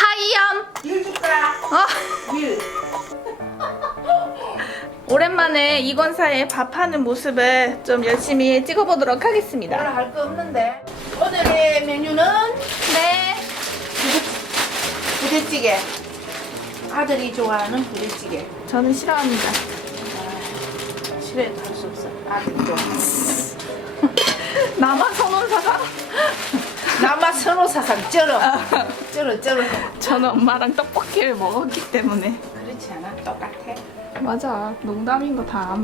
하이염. 일 줄까? 어. 일. 오랜만에 이건사의 밥하는 모습을 좀 열심히 찍어보도록 하겠습니다. 오늘 할 거 없는데. 오늘의 메뉴는 네. 부대찌개. 아들이 좋아하는 부대찌개. 저는 싫어합니다. 싫어해도 할 수 없어. 아들이 좋아. 나만 선호사가? 남아 선호 사상 쩔어. 쩔어 쩔어. 저는 엄마랑 떡볶이를 먹었기 때문에. 그렇지 않아? 똑같아. 맞아. 농담인 거 다.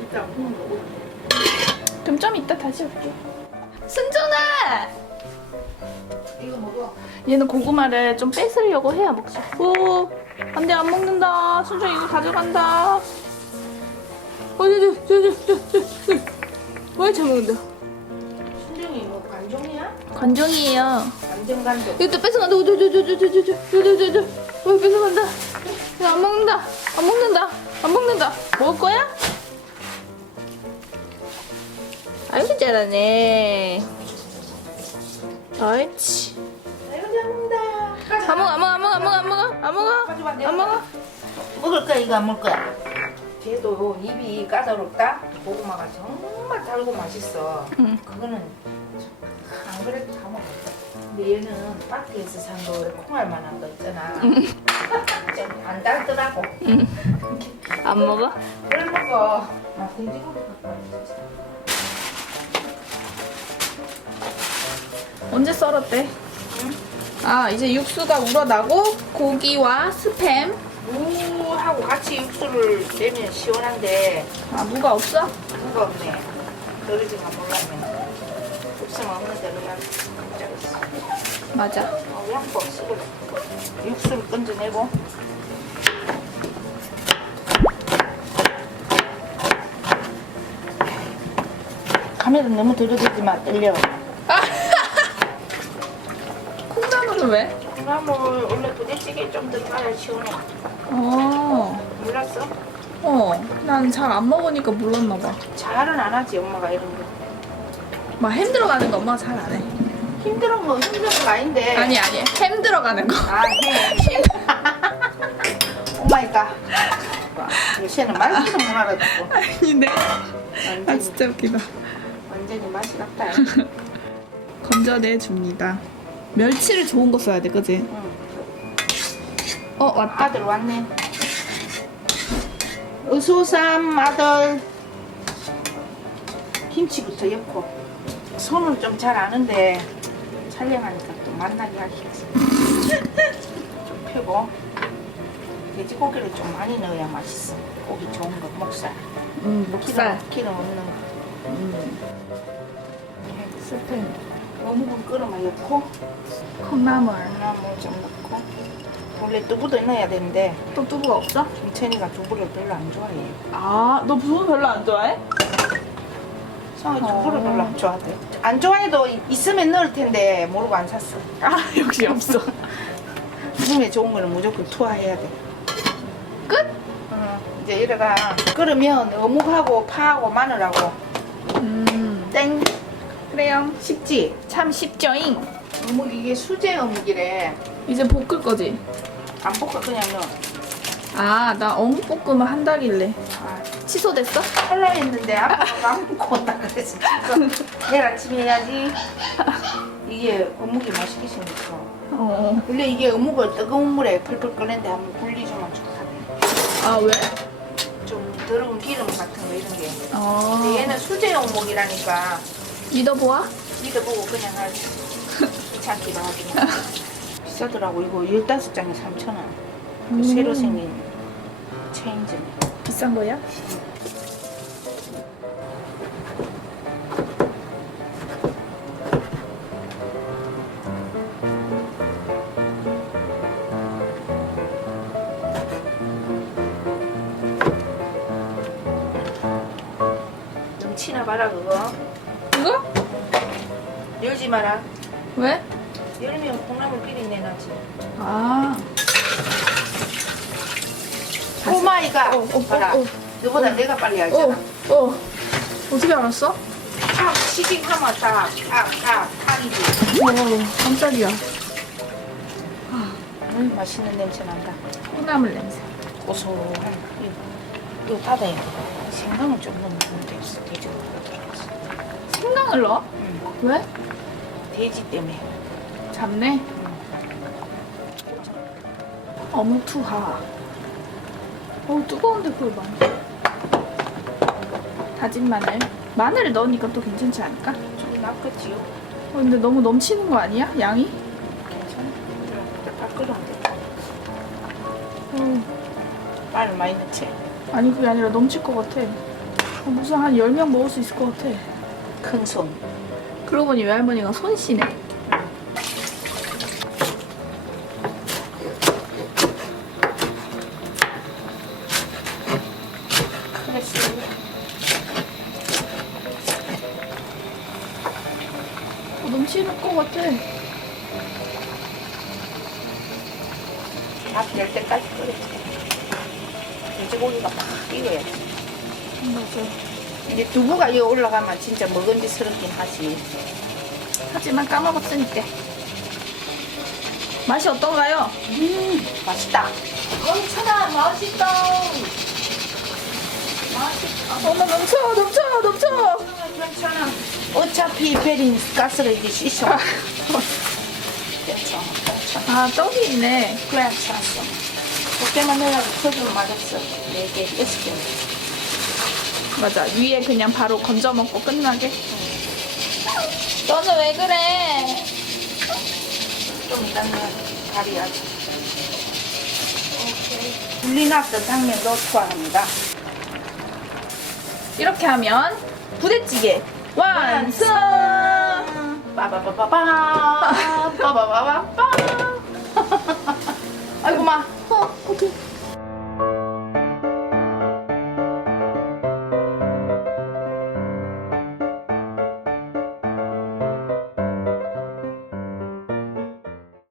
일단 구운 거. 그럼 좀 이따 다시 올게. 순준아! 이거 먹어. 얘는 고구마를 좀 뺏으려고 해야 먹지. 오, 안 돼, 안 먹는다. 순준 이거 가져간다. 어, 저, 저, 저, 저, 저, 저. 왜잘 먹는다? 관종이에요. 관종 관종. 이거 또 뺏어간다. 저, 저, 저, 저, 저, 저, 저, 저, 저, 저, 저. 왜 뺏어간다? 야, 안 먹는다. 안 먹는다. 안 먹는다. 먹을 거야? 아이고, 잘하네. 옳지. 아이고 잘 먹는다. 안 먹어, 안 먹어, 안 먹어, 안 먹어, 안 먹어, 안 먹어. 안 먹어. 먹을 거야 이거 안 먹을 거야? 걔도 입이 까다롭다. 고구마가 정말 달고 맛있어. 응. 그거는 안 그래도 다 먹어. 근데 얘는 마트에서 산 거 콩알 만한 거 있잖아. 좀 안 달더라고. 안 먹어? 뭘 먹어? 나 돼지고기 갖고 왔지. 언제 썰었대? 아 이제 육수가 우러나고 고기와 스팸 무하고 같이 육수를 내면 시원한데 아 무가 없어? 누가 없네. 그러지만 몰랐네. 없으면 없는 대로. 맞아 어, 양법 씹을 육수를 건져내고 카메라 너무 들어대지 마 떨려 콩나물은 왜? 콩나물 원래 부대찌개 좀더 짜야 시원해 어, 몰랐어? 어, 난 잘 안 먹으니까 몰랐나 봐. 잘은 안 하지 엄마가 이런 거 막햄 들어가는 거 엄마가 잘 안 해. 힘들은 거 힘든 거 아닌데 아니 아니 햄 들어가는 거. 아해 오마이 갓 요새는 말귀도 못 알아듣고 아닌데. 아 완전히, 진짜 웃기다. 완전히 맛이 같다 건져내 줍니다. 멸치를 좋은 거 써야 돼, 그지? 응. 어 왔다. 아들 왔네. 어소삼 아들. 김치부터 엮고. 손은 좀 잘 아는데 촬영하니까 또 만나기 하겠지. 좀 펴고. 돼지고기를 좀 많이 넣어야 맛있어. 고기 좋은 거 목살. 음 목살. 기름, 기름 없는 거. 음 스팸. 어묵은 끓으면 넣고 콩나물. 콩나물 좀 넣고. 원래 두부도 넣어야 되는데 또 두부가 없어? 김천이가 두부를 별로 안 좋아해. 아, 너 두부 별로 안 좋아해? 성이 어. 두부를 별로 안 좋아하대. 안 좋아해도 있으면 넣을 텐데 모르고 안 샀어. 아, 역시 없어. 몸에 좋은 거는 무조건 투하해야 돼. 끝? 어, 이제 이래가 끓으면 어묵하고 파하고 마늘하고 음, 땡 그래요. 쉽지? 참 쉽죠잉. 어묵 이게 수제 어묵이래. 이제 볶을 거지? 안 볶아 그냥 넣어. 아, 나 어묵 볶음을 한다길래. 아, 취소됐어? 할라 했는데 아빠가 안 먹고 온다 그래서 내일 아침에 해야지. 이게 어묵이 맛있게 생겼어. 어. 원래 이게 어묵을 뜨거운 물에 펄펄 끓는데 한번 굴리주면 좋다네. 아, 왜? 좀 더러운 기름 같은 거 이런 게. 어. 근데 얘는 수제 어묵이라니까 믿어보아? 믿어보고 그냥 하지. 귀찮기도 하고. 비싸더라고. 이거 15장에 3,000원. 음. 새로 생긴 체인지. 비싼 거야? 넘치나 봐라 그거. 이거? 열지 마라. 왜? 열면 콩나물 비린 내 나지. 아. 오 마이 갓. 어, 어, 봐라. 어, 어. 너보다 내가 빨리 어, 알잖아. 어. 어떻게 알았어? 탁 시식하면 탁, 탁, 탁, 탁이지. 와, 깜짝이야. 음, 맛있는 냄새 난다. 콩나물 냄새. 고소한 이거, 돼. 생강을 좀 넣으면. 돼지고기가 들어가서. 생강을 넣어? 응. 왜? 돼지 때문에. 잡내? 응. 어묵 투하. 어 뜨거운데 그걸 많이. 다진 마늘. 마늘을 넣으니까 또 괜찮지 않을까? 어, 좀 낫겠지요? 근데 너무 넘치는 거 아니야? 양이? 괜찮아? 다 끓으면 돼. 어, 마늘 많이 넣지? 아니 그게 아니라 넘칠 것 같아. 어, 무슨 한 10명 먹을 수 있을 것 같아. 큰 손. 그러고 보니 외할머니가 손씨네. 어, 넘치는 것 같아. 밥될 때까지 끓여줘. 돼지고기가 팍 익어야지. 맞아. 이제 두부가 이어 올라가면 진짜 먹은지스럽긴 하지. 하지만 까먹었으니까. 맛이 어떤가요? 음, 맛있다. 넘쳐나 맛있다. 맛있다. 어머 넘쳐 넘쳐 넘쳐. 괜찮아. 어차피 베린 가스를 이제 씻어. 괜찮아. 괜찮아. 아 떡이 있네. 그래. 두 개만 해가지고 소주를 맞았어. 네 개, 여섯 개. 맞아 위에 그냥 바로 건져 먹고 끝나게. 너는 왜 그래? 좀 이따는 가리야지. 분리났던 당면 넣고 합니다. 이렇게 하면 부대찌개 완성. 빠바바바바. 빠바바바바.